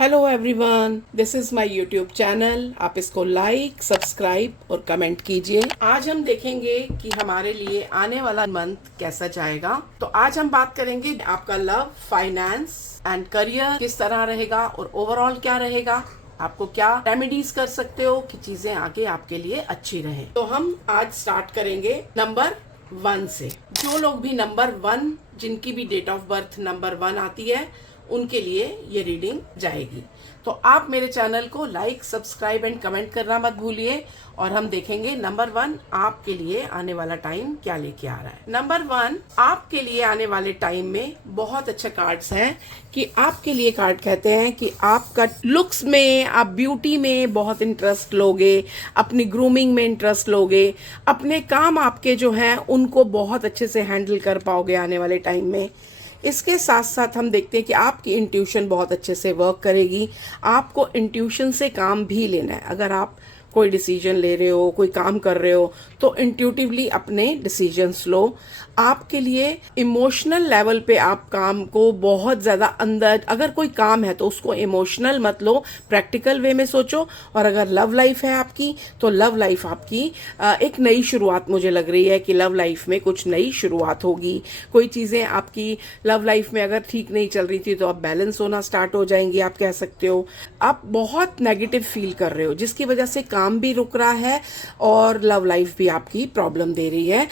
Hello everyone, this is my YouTube channel. आप इसको like, subscribe और कमेंट कीजिए। आज हम देखेंगे कि हमारे लिए आने वाला मंथ कैसा जाएगा। तो आज हम बात करेंगे आपका लव, फाइनेंस एंड करियर किस तरह रहेगा और ओवरऑल क्या रहेगा। आपको क्या रेमेडीज कर सकते हो कि चीजें आगे आपके लिए अच्छी रहे। तो हम आज स्टार्ट करेंगे नंबर 1 से। जो लोग भी नंबर 1, जिनकी भी डेट ऑफ बर्थ नंबर 1 आती है, उनके लिए ये रीडिंग जाएगी। तो आप मेरे चैनल को लाइक, सब्सक्राइब एंड कमेंट करना मत भूलिए। और हम देखेंगे नंबर 1 आपके लिए आने वाला टाइम क्या लेके आ रहा है। नंबर 1 आपके लिए आने वाले टाइम में बहुत अच्छे कार्ड्स हैं कि आपके लिए कार्ड कहते हैं कि आपका लुक्स में, आप ब्यूटी में बहुत इंटरेस्ट लोगे, अपनी ग्रूमिंग में इंटरेस्ट लोगे, अपने काम आपके जो हैं उनको बहुत अच्छे से हैंडल कर पाओगे आने वाले टाइम में। इसके साथ साथ हम देखते हैं कि आपकी इंट्यूशन बहुत अच्छे से वर्क करेगी। आपको इंट्यूशन से काम भी लेना है। अगर आप कोई डिसीजन ले रहे हो, कोई काम कर रहे हो, तो इंट्यूटिवली अपने डिसीजंस लो। आपके लिए इमोशनल लेवल पे आप काम को बहुत ज़्यादा अंदर, अगर कोई काम है तो उसको इमोशनल मत लो, प्रैक्टिकल वे में सोचो। और अगर लव लाइफ है आपकी, तो लव लाइफ आपकी एक नई शुरुआत, मुझे लग रही है कि लव लाइफ में कुछ नई शुरुआत होगी। कोई चीज़ें आपकी लव लाइफ में अगर ठीक नहीं चल रही थी तो अब बैलेंस होना स्टार्ट हो जाएंगी, आप कह सकते हो। आप बहुत नेगेटिव फील कर रहे हो, जिसकी वजह से काम भी रुक रहा है और लव लाइफ भी आपकी प्रॉब्लम दे रही है,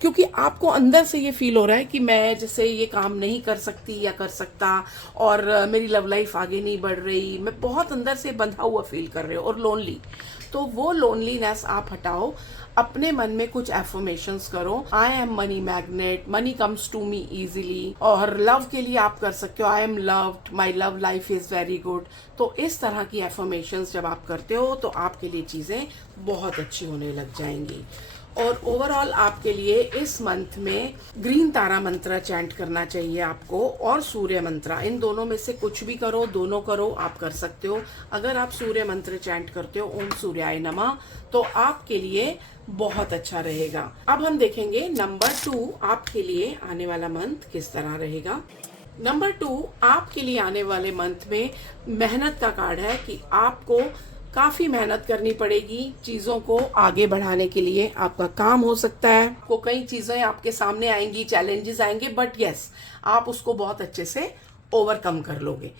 क्योंकि आपको अंदर से ये फील हो रहा है कि मैं जैसे ये काम नहीं कर सकती या कर सकता, और मेरी लव लाइफ आगे नहीं बढ़ रही। मैं बहुत अंदर से बंधा हुआ फील कर रहे हो और लोनली। तो वो लोनलीनेस आप हटाओ। अपने मन में कुछ एफर्मेशंस करो। I am money magnet, money comes to me easily. और लव के लिए आप कर सकते हो, I am loved, my love life is very good. तो इस तरह की एफर्मेशंस जब आप करते हो तो आपके लिए चीजें बहुत अच्छी होने लग जाएंगी। और ओवरऑल आपके लिए इस मंथ में ग्रीन तारा मंत्र चैंट करना चाहिए आपको, और सूर्य मंत्र, इन दोनों में से कुछ भी करो, दोनों करो, आप कर सकते हो। अगर आप सूर्य मंत्र चैंट करते हो, ओम सूर्याय नमः, तो आपके लिए बहुत अच्छा रहेगा। अब हम देखेंगे नंबर 2 आपके लिए आने वाला मंथ किस तरह रहेगा। नंबर 2 आपके लिए आने वाले मंथ में मेहनत का कार्ड है कि आपको काफी मेहनत करनी पड़ेगी चीजों को आगे बढ़ाने के लिए। आपका काम हो सकता है, को कई चीजें आपके सामने आएंगी, चैलेंजेस आएंगे, बट यस, आप उसको बहुत अच्छे से ओवरकम कर लोगे।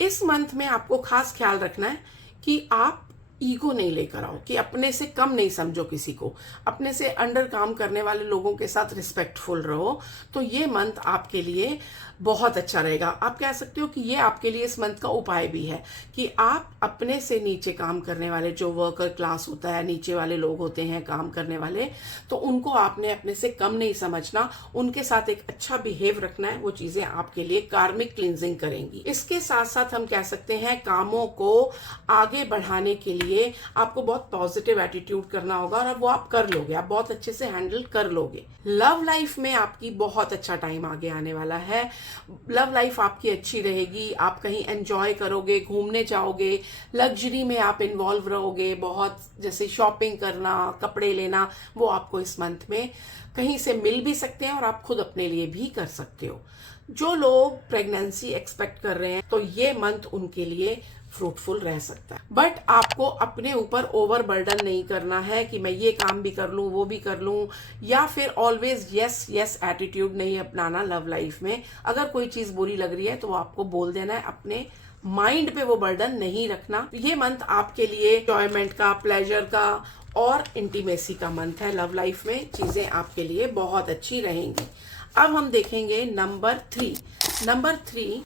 इस मंथ में आपको खास ख्याल रखना है कि आप ईगो नहीं लेकर आओ, कि अपने से कम नहीं समझो किसी को। अपने से अंडर काम करने वाले लोगों के साथ रिस्पेक्टफुल रहो। तो ये मंथ आपके लिए बहुत अच्छा रहेगा। आप कह सकते हो कि ये आपके लिए इस मंथ का उपाय भी है कि आप अपने से नीचे काम करने वाले, जो वर्कर क्लास होता है, नीचे वाले लोग होते हैं काम करने वाले, तो उनको आपने अपने से कम नहीं समझना, उनके साथ एक अच्छा बिहेव रखना है। वो चीजें आपके लिए कार्मिक क्लींजिंग करेंगी। इसके साथ साथ हम कह सकते हैं कामों को आगे बढ़ाने के लिए आपको बहुत पॉजिटिव एटीट्यूड करना होगा, और वो आप कर लोगे, आप बहुत अच्छे से हैंडल कर लोगे। लव लाइफ में आपकी बहुत अच्छा टाइम आगे आने वाला है। लव लाइफ आपकी अच्छी रहेगी। आप कहीं एंजॉय करोगे, घूमने जाओगे, लग्जरी में आप इन्वॉल्व रहोगे। बहुत जैसे शॉपिंग करना, कपड़े लेना, वो आपको इस मंथ में कहीं से मिल भी सकते हैं और आप खुद अपने लिए भी कर सकते हो। जो लोग प्रेगनेंसी एक्सपेक्ट कर रहे हैं, तो ये मंथ उनके लिए फ्रूटफुल रह सकता है। बट आपको अपने ऊपर ओवर बर्डन नहीं करना है कि मैं ये काम भी कर लूं, वो भी कर लूं, या फिर ऑलवेज यस यस एटीट्यूड नहीं अपनाना लव लाइफ में। अगर कोई चीज बुरी लग रही है तो आपको बोल देना है, अपने माइंड पे वो बर्डन नहीं रखना। ये मंथ आपके लिए एंजॉयमेंट का, प्लेजर का और इंटीमेसी का मंथ है। लव लाइफ में चीजें आपके लिए बहुत अच्छी रहेंगी। अब हम देखेंगे नंबर 3। नंबर 3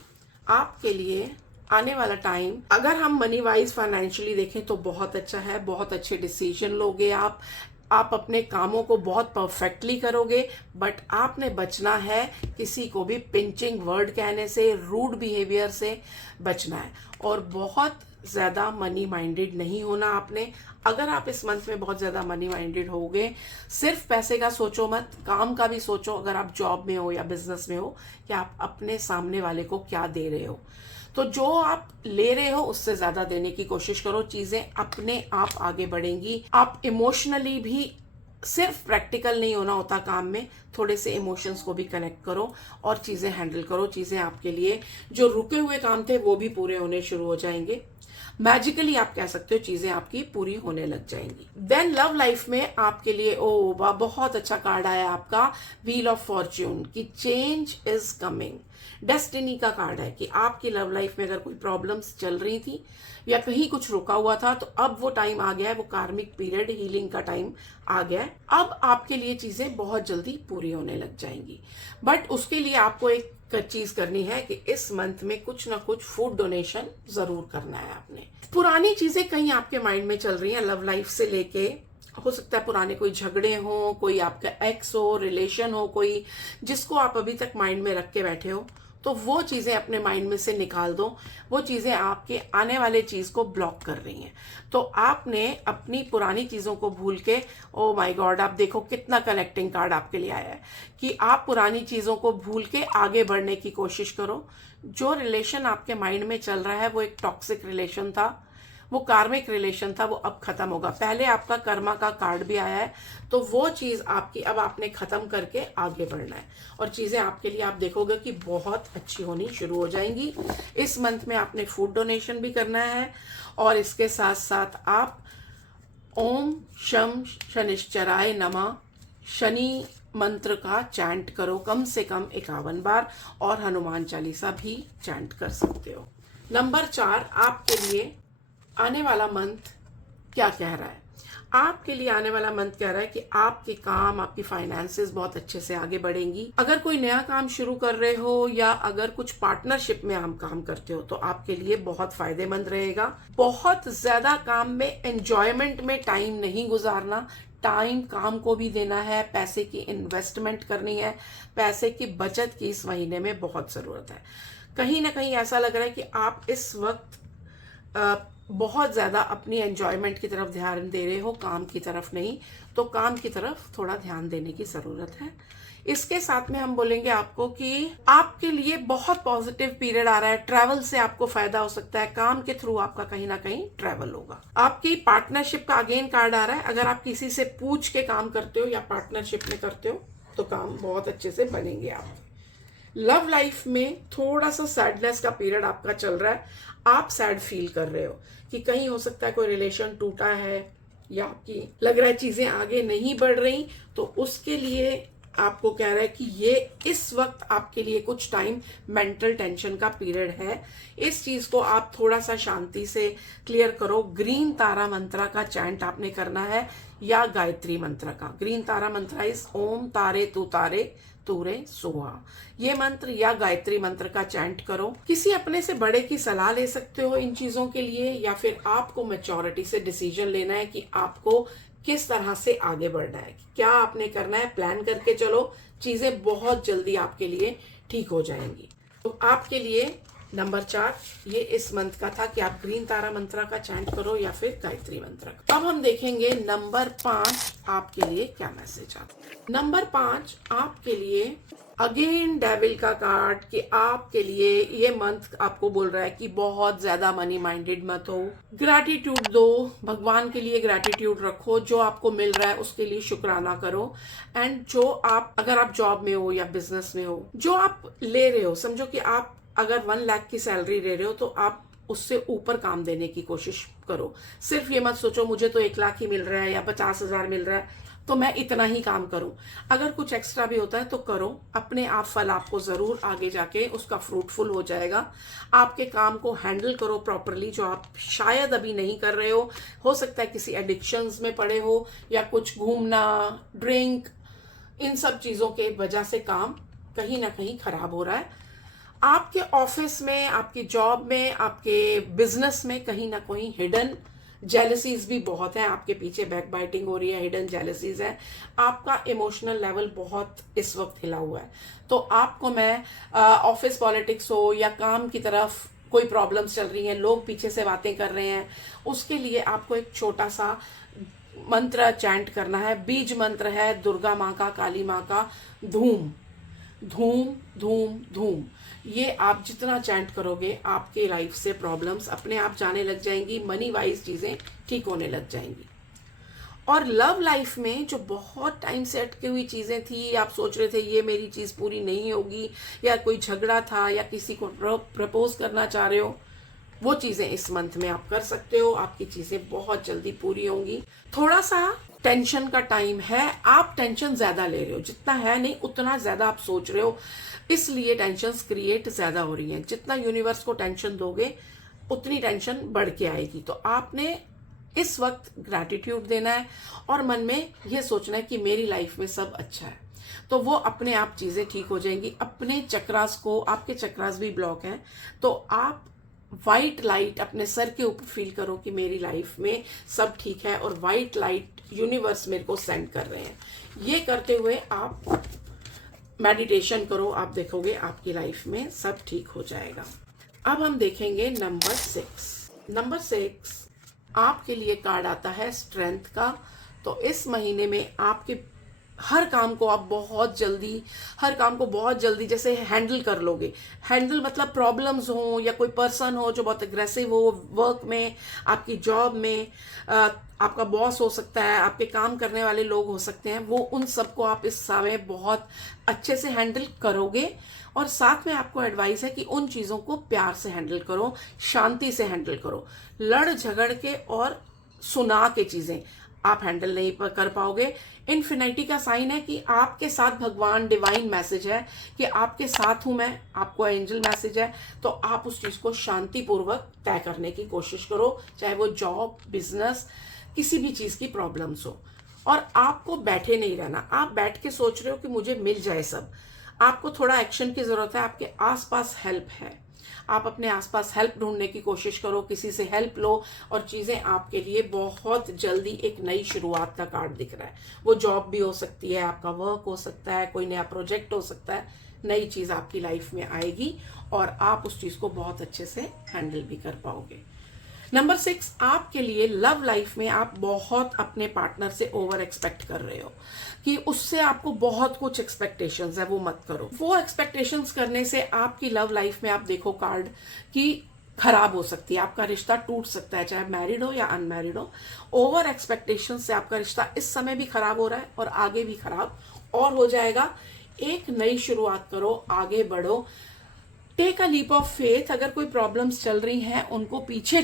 आपके लिए आने वाला टाइम, अगर हम मनी वाइज फाइनेंशियली देखें तो बहुत अच्छा है। बहुत अच्छे डिसीजन लोगे आप अपने कामों को बहुत परफेक्टली करोगे। बट आपने बचना है किसी को भी पिंचिंग वर्ड कहने से, रूड बिहेवियर से बचना है, और बहुत ज्यादा मनी माइंडेड नहीं होना आपने। अगर आप इस मंथ में बहुत ज्यादा मनी माइंडेड होगे, सिर्फ पैसे का सोचो मत, काम का भी सोचो। अगर आप जॉब में हो या बिजनेस में हो, कि आप अपने सामने वाले को क्या दे रहे हो, तो जो आप ले रहे हो उससे ज्यादा देने की कोशिश करो। चीजें अपने आप आगे बढ़ेंगी। आप इमोशनली भी सिर्फ प्रैक्टिकल नहीं होना होता काम में, थोड़े से इमोशंस को भी कनेक्ट करो और चीज़ें हैंडल करो। चीज़ें आपके लिए जो रुके हुए काम थे वो भी पूरे होने शुरू हो जाएंगे। मैजिकली आप कह सकते हो चीजें आपकी पूरी होने लग जाएंगी। देन लव लाइफ में आपके लिए वाह, बहुत अच्छा कार्ड आया आपका व्हील ऑफ फॉर्च्यून की चेंज इज कमिंग। डेस्टिनी का कार्ड है कि आपकी लव लाइफ में अगर कोई प्रॉब्लम्स चल रही थी या कहीं कुछ रुका हुआ था तो अब वो टाइम आ गया है, वो कार्मिक पीरियड हीलिंग का टाइम आ गया है। अब आपके लिए चीजें बहुत जल्दी पूरी होने लग जाएंगी। बट उसके लिए आपको एक चीज करनी है कि इस मंथ में कुछ ना कुछ फूड डोनेशन जरूर करना है आपने। पुरानी चीजें कहीं आपके माइंड में चल रही हैं लव लाइफ से लेके, हो सकता है पुराने कोई झगड़े हो, कोई आपका एक्स हो, रिलेशन हो कोई जिसको आप अभी तक माइंड में रख के बैठे हो, तो वो चीजें अपने माइंड में से निकाल दो। वो चीजें आपके आने वाले चीज को ब्लॉक कर रही हैं। तो आपने अपनी पुरानी चीजों को भूल के, ओ माय गॉड, आप देखो कितना कनेक्टिंग कार्ड आपके लिए आया है कि आप पुरानी चीजों को भूल के आगे बढ़ने की कोशिश करो। जो रिलेशन आपके माइंड में चल रहा है वो एक टॉक्सिक रिलेशन था, वो कार्मिक रिलेशन था, वो अब खत्म होगा। पहले आपका कर्मा का कार्ड भी आया है, तो वो चीज आपकी अब आपने खत्म करके आगे बढ़ना है और चीजें आपके लिए आप देखोगे कि बहुत अच्छी होनी शुरू हो जाएंगी। इस मंथ में आपने फूड डोनेशन भी करना है और इसके साथ साथ आप ओम शम शनिश्चराय नमः शनि मंत्र का चैंट करो कम से कम 51 बार और हनुमान चालीसा भी चैंट कर सकते हो। नंबर 4, आपके लिए आने वाला मंथ क्या कह रहा है? आपके लिए आने वाला मंथ कह रहा है कि आपके काम, आपकी फाइनेंसेस बहुत अच्छे से आगे बढ़ेंगी। अगर कोई नया काम शुरू कर रहे हो या अगर कुछ पार्टनरशिप में आप काम करते हो तो आपके लिए बहुत फायदेमंद रहेगा। बहुत ज्यादा काम में एंजॉयमेंट में टाइम नहीं गुजारना, टाइम काम को भी देना है, पैसे की इन्वेस्टमेंट करनी है, पैसे की बचत की इस महीने में बहुत जरूरत है। कहीं ना कहीं ऐसा लग रहा है कि आप इस वक्त बहुत ज्यादा अपनी एंजॉयमेंट की तरफ ध्यान दे रहे हो, काम की तरफ नहीं। तो काम की तरफ थोड़ा ध्यान देने की जरूरत है। इसके साथ में हम बोलेंगे आपको कि आपके लिए बहुत पॉजिटिव पीरियड आ रहा है। ट्रैवल से आपको फायदा हो सकता है, काम के थ्रू आपका कहीं ना कहीं ट्रैवल होगा। आपकी पार्टनरशिप का अगेन कार्ड आ रहा है। अगर आप किसी से पूछ के काम करते हो या पार्टनरशिप में करते हो तो काम बहुत अच्छे से बनेंगे आप। लव लाइफ में थोड़ा सा सैडनेस का पीरियड आपका चल रहा है। आप सैड फील कर रहे हो कि कहीं हो सकता है कोई रिलेशन टूटा है या आपकी लग रहा है चीजें आगे नहीं बढ़ रही, तो उसके लिए आपको कह रहा है कि ये इस वक्त आपके लिए कुछ टाइम मेंटल टेंशन का पीरियड है। इस चीज को आप थोड़ा सा शांति से क्लियर करो। ग्रीन तारा मंत्रा का चैंट आपने करना है या गायत्री मंत्र का। ग्रीन तारा मंत्र इज ओम तारे तू तारे तूरे सुहा। ये मंत्र या गायत्री मंत्र का चैंट करो। किसी अपने से बड़े की सलाह ले सकते हो इन चीजों के लिए, या फिर आपको मैच्योरिटी से डिसीजन लेना है कि आपको किस तरह से आगे बढ़ना है, क्या आपने करना है। प्लान करके चलो, चीजें बहुत जल्दी आपके लिए ठीक हो जाएंगी। तो आपके लिए नंबर 4 ये इस मंथ का था कि आप ग्रीन तारा मंत्रा का चैंट करो या फिर गायत्री मंत्र का। अब हम देखेंगे नंबर 5 आपके लिए क्या मैसेज आता है। नंबर 5 आपके लिए अगेन डेविल का कार्ड कि आपके लिए ये मंथ आपको बोल रहा है कि बहुत ज्यादा मनी माइंडेड मत हो। ग्रैटिट्यूड दो, भगवान के लिए ग्रैटिट्यूड रखो। जो आपको मिल रहा है उसके लिए शुक्राना करो। एंड जो आप अगर आप जॉब में हो या बिजनेस में हो, जो आप ले रहे हो, समझो कि आप अगर 1 लाख की सैलरी ले रहे हो तो आप उससे ऊपर काम देने की कोशिश करो। सिर्फ ये मत सोचो मुझे तो 1 लाख ही मिल रहा है या 50,000 मिल रहा है तो मैं इतना ही काम करूं। अगर कुछ एक्स्ट्रा भी होता है तो करो, अपने आप फल आपको जरूर आगे जाके उसका फ्रूटफुल हो जाएगा। आपके काम को हैंडल करो प्रॉपरली, जो आप शायद अभी नहीं कर रहे हो सकता है किसी एडिक्शंस में पड़े हो या कुछ घूमना, ड्रिंक, इन सब चीजों के वजह से काम कहीं ना कहीं खराब हो रहा है। आपके ऑफिस में, आपकी जॉब में, आपके बिजनेस में कहीं ना कहीं हिडन जेलसीज भी बहुत है। आपके पीछे बैक बाइटिंग हो रही है, हिडन जेलसीज है। आपका इमोशनल लेवल बहुत इस वक्त हिला हुआ है। तो आपको मैं ऑफिस पॉलिटिक्स हो या काम की तरफ कोई प्रॉब्लम्स चल रही हैं, लोग पीछे से बातें कर रहे हैं, उसके लिए आपको एक छोटा सा मंत्र चैंट करना है। बीज मंत्र है दुर्गा माँ का, काली माँ का, धूम धूम धूम धूम। ये आप जितना चैंट करोगे आपके लाइफ से प्रॉब्लम्स अपने आप जाने लग जाएंगी, मनी वाइज चीजें ठीक होने लग जाएंगी। और लव लाइफ में जो बहुत टाइम से अटकी हुई चीज़ें थी, आप सोच रहे थे ये मेरी चीज़ पूरी नहीं होगी, या कोई झगड़ा था, या किसी को प्रपोज करना चाह रहे हो, वो चीज़ें इस मंथ में आप कर सकते हो। आपकी चीज़ें बहुत जल्दी पूरी होंगी। थोड़ा सा टेंशन का टाइम है, आप टेंशन ज़्यादा ले रहे हो, जितना है नहीं उतना ज़्यादा आप सोच रहे हो, इसलिए टेंशन्स क्रिएट ज़्यादा हो रही हैं। जितना यूनिवर्स को टेंशन दोगे उतनी टेंशन बढ़ के आएगी। तो आपने इस वक्त ग्रैटिट्यूड देना है और मन में यह सोचना है कि मेरी लाइफ में सब अच्छा है, तो वो अपने आप चीज़ें ठीक हो जाएंगी। अपने चक्रास को, आपके चक्रास भी ब्लॉक हैं, तो आप वाइट लाइट अपने सर के ऊपर फील करो कि मेरी लाइफ में सब ठीक है, और वाइट लाइट यूनिवर्स मेरे को सेंड कर रहे हैं। ये करते हुए आप मेडिटेशन करो, आप देखोगे आपकी लाइफ में सब ठीक हो जाएगा। अब हम देखेंगे नंबर 6। नंबर 6 आपके लिए कार्ड आता है स्ट्रेंथ का। तो इस महीने में आपके हर काम को आप बहुत जल्दी जैसे हैंडल कर लोगे। हैंडल मतलब प्रॉब्लम्स हो, या कोई पर्सन हो जो बहुत अग्रेसिव हो वर्क में, आपकी जॉब में, आपका बॉस हो सकता है, आपके काम करने वाले लोग हो सकते हैं, वो उन सबको आप इस समय बहुत अच्छे से हैंडल करोगे। और साथ में आपको एडवाइस है कि उन चीज़ों को प्यार से हैंडल करो, शांति से हैंडल करो। लड़ झगड़ के और सुना के चीज़ें आप हैंडल नहीं कर पाओगे। इन्फिनिटी का साइन है कि आपके साथ भगवान, डिवाइन मैसेज है कि आपके साथ हूं मैं, आपको एंजल मैसेज है। तो आप उस चीज़ को शांतिपूर्वक तय करने की कोशिश करो, चाहे वो जॉब, बिजनेस, किसी भी चीज़ की प्रॉब्लम्स हो। और आपको बैठे नहीं रहना। आप बैठ के सोच रहे हो कि मुझे मिल जाए सब, आपको थोड़ा एक्शन की ज़रूरत है। आपके आसपास हेल्प है, आप अपने आसपास हेल्प ढूंढने की कोशिश करो, किसी से हेल्प लो, और चीज़ें आपके लिए बहुत जल्दी एक नई शुरुआत का कार्ड दिख रहा है। वो जॉब भी हो सकती है, आपका वर्क हो सकता है, कोई नया प्रोजेक्ट हो सकता है, नई चीज़ आपकी लाइफ में आएगी और आप उस चीज़ को बहुत अच्छे से हैंडल भी कर पाओगे। नंबर 6 आपके लिए लव लाइफ में आप बहुत अपने पार्टनर से ओवर एक्सपेक्ट कर रहे हो कि उससे आपको बहुत कुछ एक्सपेक्टेशंस है, वो मत करो। वो एक्सपेक्टेशंस करने से आपकी लव लाइफ में आप देखो कार्ड कि खराब हो सकती है, आपका रिश्ता टूट सकता है, चाहे मैरिड हो या अनमैरिड हो। ओवर एक्सपेक्टेशन से आपका रिश्ता इस समय भी खराब हो रहा है और आगे भी खराब और हो जाएगा। एक नई शुरुआत करो, आगे बढ़ो, take a leap of faith. अगर कोई प्रॉब्लम्स चल रही हैं उनको पीछे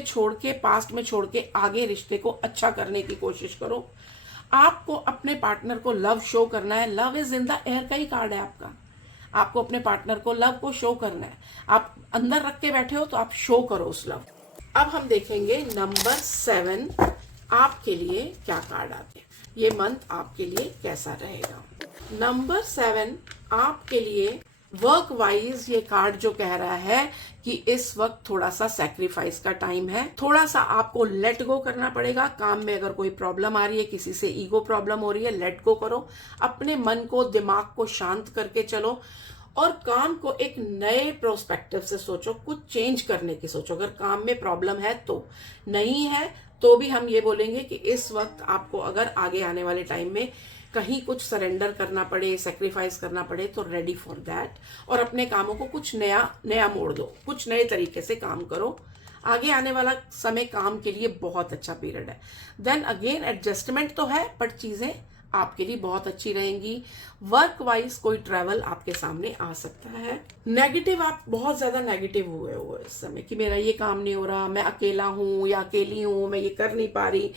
छोड़ के पास्ट में छोड़ के आगे रिश्ते को अच्छा करने की कोशिश करो। आपको अपने पार्टनर को लव शो करना है। Love is in the air का ही कार्ड है आपका। आपको अपने पार्टनर को लव को शो करना है। आप अंदर रख के बैठे हो तो आप शो करो उस लव। अब हम देखेंगे नंबर 7 आपके लिए क्या कार्ड आते हैं, ये मंथ आपके लिए कैसा रहेगा। नंबर 7 आपके लिए वर्क वाइज ये कार्ड जो कह रहा है कि इस वक्त थोड़ा सा सैक्रिफाइस का टाइम है। थोड़ा सा आपको लेट गो करना पड़ेगा। काम में अगर कोई प्रॉब्लम आ रही है, किसी से ईगो प्रॉब्लम हो रही है, लेट गो करो। अपने मन को, दिमाग को शांत करके चलो और काम को एक नए प्रोस्पेक्टिव से सोचो, कुछ चेंज करने की सोचो। अगर काम में प्रॉब्लम है तो, नहीं है तो भी हम ये बोलेंगे कि इस वक्त आपको अगर आगे आने वाले टाइम में कहीं कुछ सरेंडर करना पड़े, सेक्रीफाइस करना पड़े, तो रेडी फॉर दैट। और अपने कामों को कुछ नया मोड़ दो, कुछ नए तरीके से काम करो। आगे आने वाला समय काम के लिए बहुत अच्छा पीरियड है। देन अगेन एडजस्टमेंट तो है, बट चीजें आपके लिए बहुत अच्छी रहेंगी। वर्क वाइज कोई ट्रैवल आपके सामने आ सकता है। नेगेटिव, आप बहुत ज्यादा नेगेटिव हुए हो इस समय कि मेरा ये काम नहीं हो रहा, मैं अकेला हूं या अकेली हूं, मैं ये कर नहीं पा रही।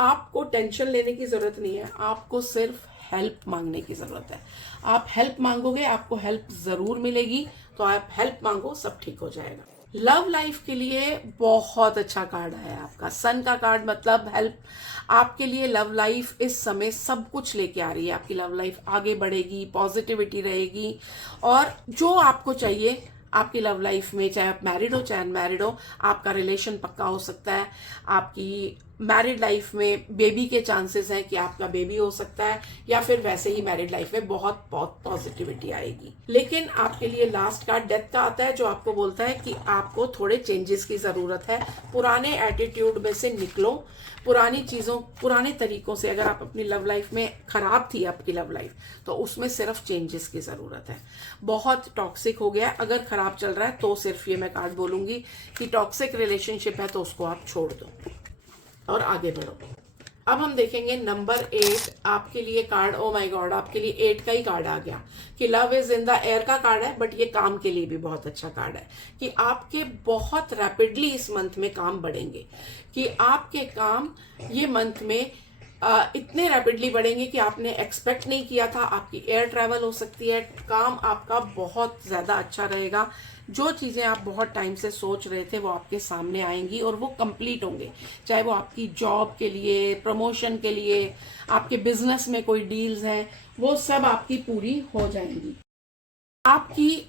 आपको टेंशन लेने की जरूरत नहीं है, आपको सिर्फ हेल्प मांगने की जरूरत है। आप हेल्प मांगोगे, आपको हेल्प जरूर मिलेगी। तो आप हेल्प मांगो, सब ठीक हो जाएगा। लव लाइफ के लिए बहुत अच्छा कार्ड है आपका सन का कार्ड, मतलब हेल्प। आपके लिए लव लाइफ इस समय सब कुछ लेके आ रही है। आपकी लव लाइफ आगे बढ़ेगी, पॉजिटिविटी रहेगी, और जो आपको चाहिए आपकी लव लाइफ में, चाहे आप मैरिड हो चाहे अनमैरिड हो, आपका रिलेशन पक्का हो सकता है। आपकी मैरिड लाइफ में बेबी के चांसेस हैं कि आपका बेबी हो सकता है, या फिर वैसे ही मैरिड लाइफ में बहुत पॉजिटिविटी आएगी। लेकिन आपके लिए लास्ट कार्ड डेथ का आता है, जो आपको बोलता है कि आपको थोड़े चेंजेस की जरूरत है। पुराने एटीट्यूड में से निकलो, पुरानी चीजों, पुराने तरीकों से। अगर आप अपनी लव लाइफ में, खराब थी आपकी लव लाइफ, तो उसमें सिर्फ चेंजेस की जरूरत है। बहुत टॉक्सिक हो गया, अगर खराब चल रहा है तो सिर्फ ये मैं कार्ड बोलूंगी कि टॉक्सिक रिलेशनशिप है तो उसको आप छोड़ दो। और आगे बढ़ो। अब हम देखेंगे नंबर 8 आपके लिए कार्ड। ओ माय गॉड, आपके लिए 8 का ही कार्ड आ गया कि love is in the air का कार्ड है, बट ये काम के लिए भी बहुत अच्छा कार्ड है कि आपके बहुत रैपिडली इस मंथ में काम बढ़ेंगे, कि आपके काम ये मंथ में इतने रैपिडली बढ़ेंगे कि आपने एक्सपेक्ट नहीं किया था। आपकी एयर ट्रैवल हो सकती है, काम आपका बहुत ज़्यादा अच्छा रहेगा। जो चीज़ें आप बहुत टाइम से सोच रहे थे वो आपके सामने आएंगी और वो कंप्लीट होंगे, चाहे वो आपकी जॉब के लिए, प्रमोशन के लिए, आपके बिजनेस में कोई डील्स हैं, वो सब आपकी पूरी हो जाएंगी। आपकी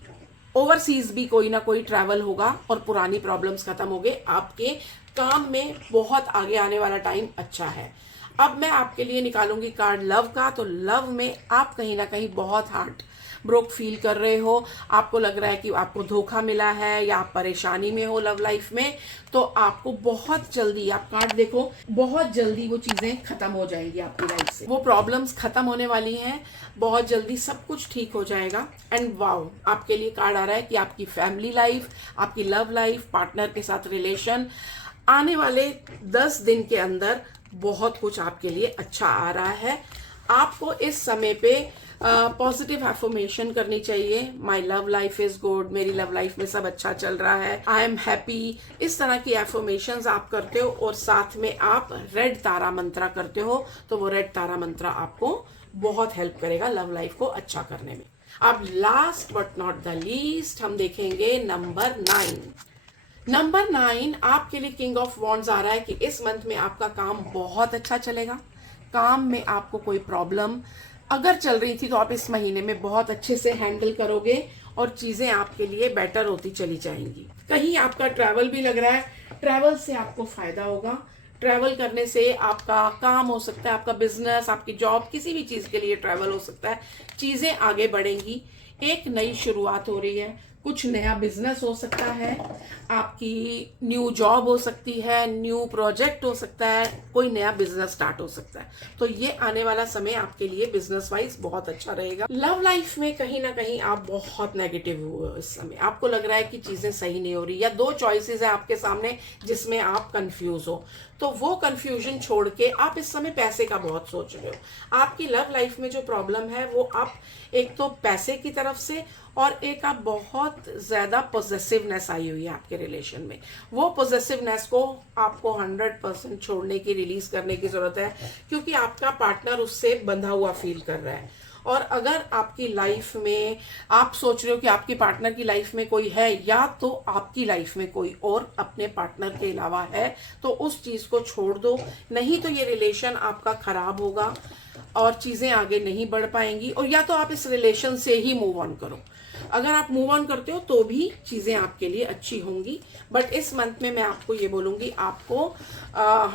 ओवरसीज भी कोई ना कोई ट्रैवल होगा और पुरानी प्रॉब्लम्स खत्म हो गए। आपके काम में बहुत आगे आने वाला टाइम अच्छा है। अब मैं आपके लिए निकालूंगी कार्ड लव का। तो लव में आप कहीं ना कहीं बहुत हार्ट ब्रोक फील कर रहे हो, आपको लग रहा है कि आपको धोखा मिला है या आप परेशानी में हो लव लाइफ में, तो आपको बहुत जल्दी, आप कार्ड देखो, बहुत जल्दी वो चीजें खत्म हो जाएंगी आपकी लाइफ से। वो प्रॉब्लम्स खत्म होने वाली हैं, बहुत जल्दी सब कुछ ठीक हो जाएगा। एंड वाओ, आपके लिए कार्ड आ रहा है कि आपकी फैमिली लाइफ, आपकी लव लाइफ, पार्टनर के साथ रिलेशन आने वाले 10 दिन के अंदर बहुत कुछ आपके लिए अच्छा आ रहा है। आपको इस समय पे पॉजिटिव एफर्मेशन करनी चाहिए। माई लव लाइफ इज गुड, मेरी लव लाइफ में सब अच्छा चल रहा है, आई एम हैप्पी। इस तरह की एफर्मेशंस आप करते हो और साथ में आप रेड तारा मंत्रा करते हो, तो वो रेड तारा मंत्रा आपको बहुत हेल्प करेगा लव लाइफ को अच्छा करने में। अब last but not the least हम देखेंगे नंबर 9। नंबर 9 आपके लिए किंग ऑफ वॉन्ड्स आ रहा है कि इस मंथ में आपका काम बहुत अच्छा चलेगा। काम में आपको कोई प्रॉब्लम अगर चल रही थी तो आप इस महीने में बहुत अच्छे से हैंडल करोगे और चीजें आपके लिए बेटर होती चली जाएंगी। कहीं आपका ट्रैवल भी लग रहा है, ट्रैवल से आपको फायदा होगा। ट्रैवल करने से आपका काम हो सकता है, आपका बिजनेस, आपकी जॉब, किसी भी चीज के लिए ट्रैवल हो सकता है। चीजें आगे बढ़ेंगी, एक नई शुरुआत हो रही है, कुछ नया बिजनेस हो सकता है, आपकी न्यू जॉब हो सकती है, न्यू प्रोजेक्ट हो सकता है, कोई नया बिजनेस स्टार्ट हो सकता है। तो ये आने वाला समय आपके लिए बिजनेस वाइज बहुत अच्छा रहेगा। लव लाइफ में कहीं ना कहीं आप बहुत नेगेटिव हो इस समय, आपको लग रहा है कि चीजें सही नहीं हो रही, या 2 चॉइसेस है आपके सामने जिसमें आप कंफ्यूज हो। तो वो कंफ्यूजन छोड़ के आप इस समय पैसे का बहुत सोच रहे हो। आपकी लव लाइफ में जो प्रॉब्लम है वो आप एक तो पैसे की तरफ से, और एक आप बहुत ज्यादा पॉजेसिवनेस आई हुई है आपके रिलेशन में। वो पॉजेसिवनेस को आपको 100% छोड़ने की, रिलीज करने की जरूरत है, क्योंकि आपका पार्टनर उससे बंधा हुआ फील कर रहा है। और अगर आपकी लाइफ में आप सोच रहे हो कि आपकी पार्टनर की लाइफ में कोई है, या तो आपकी लाइफ में कोई और अपने पार्टनर के अलावा है, तो उस चीज को छोड़ दो, नहीं तो ये रिलेशन आपका खराब होगा और चीजें आगे नहीं बढ़ पाएंगी। और या तो आप इस रिलेशन से ही मूव ऑन करो। अगर आप मूव ऑन करते हो तो भी चीजें आपके लिए अच्छी होंगी। बट इस मंथ में मैं आपको ये बोलूंगी, आपको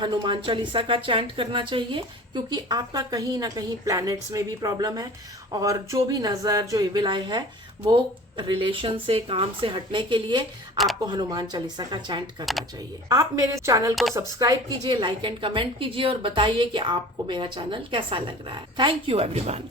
हनुमान चालीसा का चैंट करना चाहिए, क्योंकि आपका कहीं ना कहीं प्लैनेट्स में भी प्रॉब्लम है, और जो भी नजर, जो इविल आई है, वो रिलेशन से, काम से हटने के लिए आपको हनुमान चालीसा का चैंट करना चाहिए। आप मेरे चैनल को सब्सक्राइब कीजिए, लाइक एंड कमेंट कीजिए और बताइए कि आपको मेरा चैनल कैसा लग रहा है। Thank you everyone.